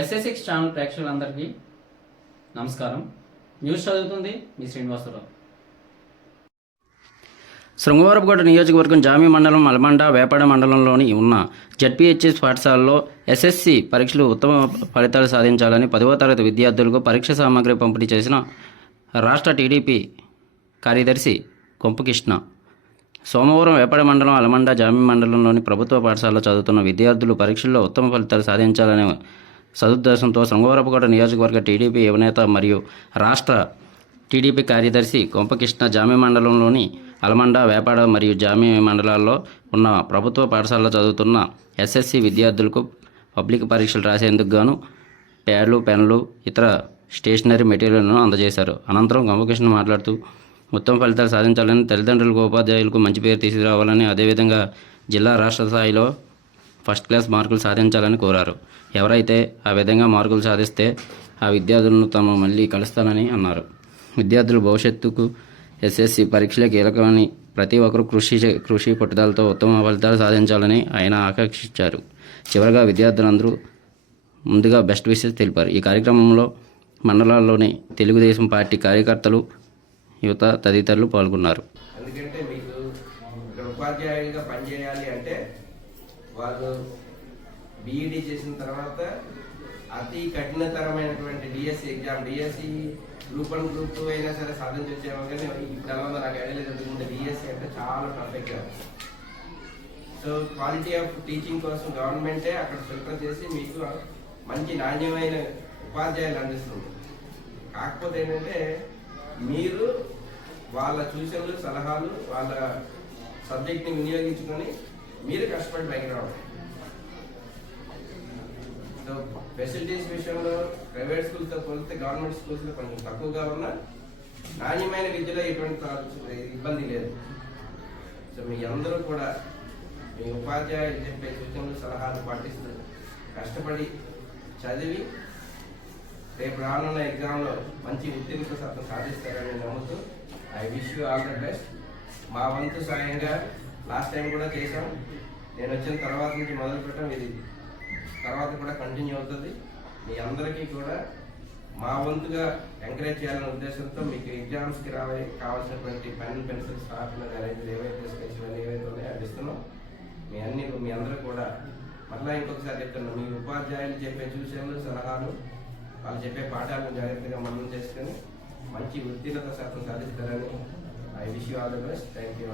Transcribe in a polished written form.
ఎస్ఎస్6 channel ప్రేక్షకులందరికీ నమస్కారం. News చదువుతుంది మీ శ్రీనివాసరావు. శృంగవరపుకోట నియోజకవర్గం జామి మండలం అలమండ వేపాడ మండలంలోని ఉన్న జెడ్పీహెచ్ఎస్ పాఠశాలలో ఎస్ఎస్సి పరీక్షలు ఉత్తమ ఫలితాలు సాధించాలని 10వ తరగతి విద్యార్థులకు పరీక్ష సామాగ్రి పంపిణీ చేసిన రాష్ట్ర టీడీపీ కార్యదర్శి కొంపకృష్ణ సోమవారం వేపాడ మండలం అలమండ జామి మండలంలోని ప్రభుత్వ పాఠశాలలో చదువుతున్న విద్యార్థులు పరీక్షల్లో ఉత్తమ ఫలితాలు సాధించాలనే సదుద్దేశంతో శృంగవరపుకోట నియోజకవర్గ టీడీపీ యువనేత మరియు రాష్ట్ర టీడీపీ కార్యదర్శి కొంపకృష్ణ జామి మండలంలోని అలమండ వేపాడ మరియు జామి మండలాల్లో ఉన్న ప్రభుత్వ పాఠశాలలో చదువుతున్న ఎస్ఎస్సి విద్యార్థులకు పబ్లిక్ పరీక్షలు రాసేందుకు గాను ప్యాడ్లు పెన్లు ఇతర స్టేషనరీ మెటీరియల్ను అందజేశారు. అనంతరం కొంపకృష్ణ మాట్లాడుతూ ఉత్తమ ఫలితాలు సాధించాలని, తల్లిదండ్రులకు ఉపాధ్యాయులకు మంచి పేరు తీసుకురావాలని, అదేవిధంగా జిల్లా రాష్ట్ర స్థాయిలో ఫస్ట్ క్లాస్ మార్కులు సాధించాలని కోరారు. ఎవరైతే ఆ విధంగా మార్కులు సాధిస్తే ఆ విద్యార్థులను తాము మళ్ళీ కలుస్తానని అన్నారు. విద్యార్థుల భవిష్యత్తుకు ఎస్ఎస్సి పరీక్షలే కీలకమని, ప్రతి ఒక్కరూ కృషి పట్టుదలతో ఉత్తమ ఫలితాలు సాధించాలని ఆయన ఆకాంక్షించారు. చివరగా విద్యార్థులందరూ ముందుగా బెస్ట్ విషెస్ తెలిపారు. ఈ కార్యక్రమంలో మండలాల్లోని తెలుగుదేశం పార్టీ కార్యకర్తలు, యువత తదితరులు పాల్గొన్నారు. ఎందుకంటే మీకు ఇక్కడ ఉపాధ్యాయులుగా పనిచేయాలి అంటే వాళ్ళు బీఈడీ చేసిన తర్వాత అతి కఠినతరమైనటువంటి DSC exam, DSC group 1 group 2 అయినా సరే సాధించొచ్చేమో, కానీ ఇప్పుడు ఎలా నాకు ఐడియా లేదు. డిఎస్సి అంటే చాలా tough exam. So quality of teaching కోసం గవర్నమెంటే అక్కడ ఫిల్టర్ చేసి మీకు మంచి నాణ్యమైన ఉపాధ్యాయులు అందిస్తుంది. కాకపోతే ఏంటంటే మీరు వాళ్ళ సూచనలు, సలహాలు, వాళ్ళ సబ్జెక్ట్ని వినియోగించుకొని మీరు కష్టపడి పైకి రావాలి. సో ఫెసిలిటీస్ విషయంలో ప్రైవేట్ స్కూల్స్తో పోలిస్తే గవర్నమెంట్ స్కూల్స్లో కొంచెం తక్కువగా ఉన్న నాణ్యమైన విద్యలో ఎటువంటి ఇబ్బంది లేదు. సో మీ అందరూ కూడా మీ ఉపాధ్యాయులు చెప్పే సూచనలు, సలహాలు పాటిస్తూ కష్టపడి చదివి రేపు రానున్న ఎగ్జామ్లో మంచి ఉత్తీర్ణత శాతం సాధిస్తారని నమ్ముతూ I wish you all the best. మా వంతు సాయంగా లాస్ట్ టైం కూడా చేసాం. నేను వచ్చిన తర్వాత నుంచి మొదలు పెట్టడం, ఇది తర్వాత కూడా కంటిన్యూ అవుతుంది. మీ అందరికీ కూడా మా వంతుగా ఎంకరేజ్ చేయాలనే ఉద్దేశంతో మీకు ఎగ్జామ్స్కి కావాల్సినటువంటి పెన్, పెన్సిల్, స్టార్ట్నర్ అనేది ఏవైతే స్కెచ్లు ఏవైతే ఉన్నాయో అది ఇస్తున్నాం. మీ అందరూ కూడా మళ్ళీ ఇంకొకసారి చెప్తున్నాం, మీ ఉపాధ్యాయులు చెప్పే సూచనలు, సలహాలు, వాళ్ళు చెప్పే పాఠాలను జాగ్రత్తగా మనం చేసుకొని మంచి ఉత్తీర్ణత శాతం సాధిస్తారని I wish you all the best. Thank you.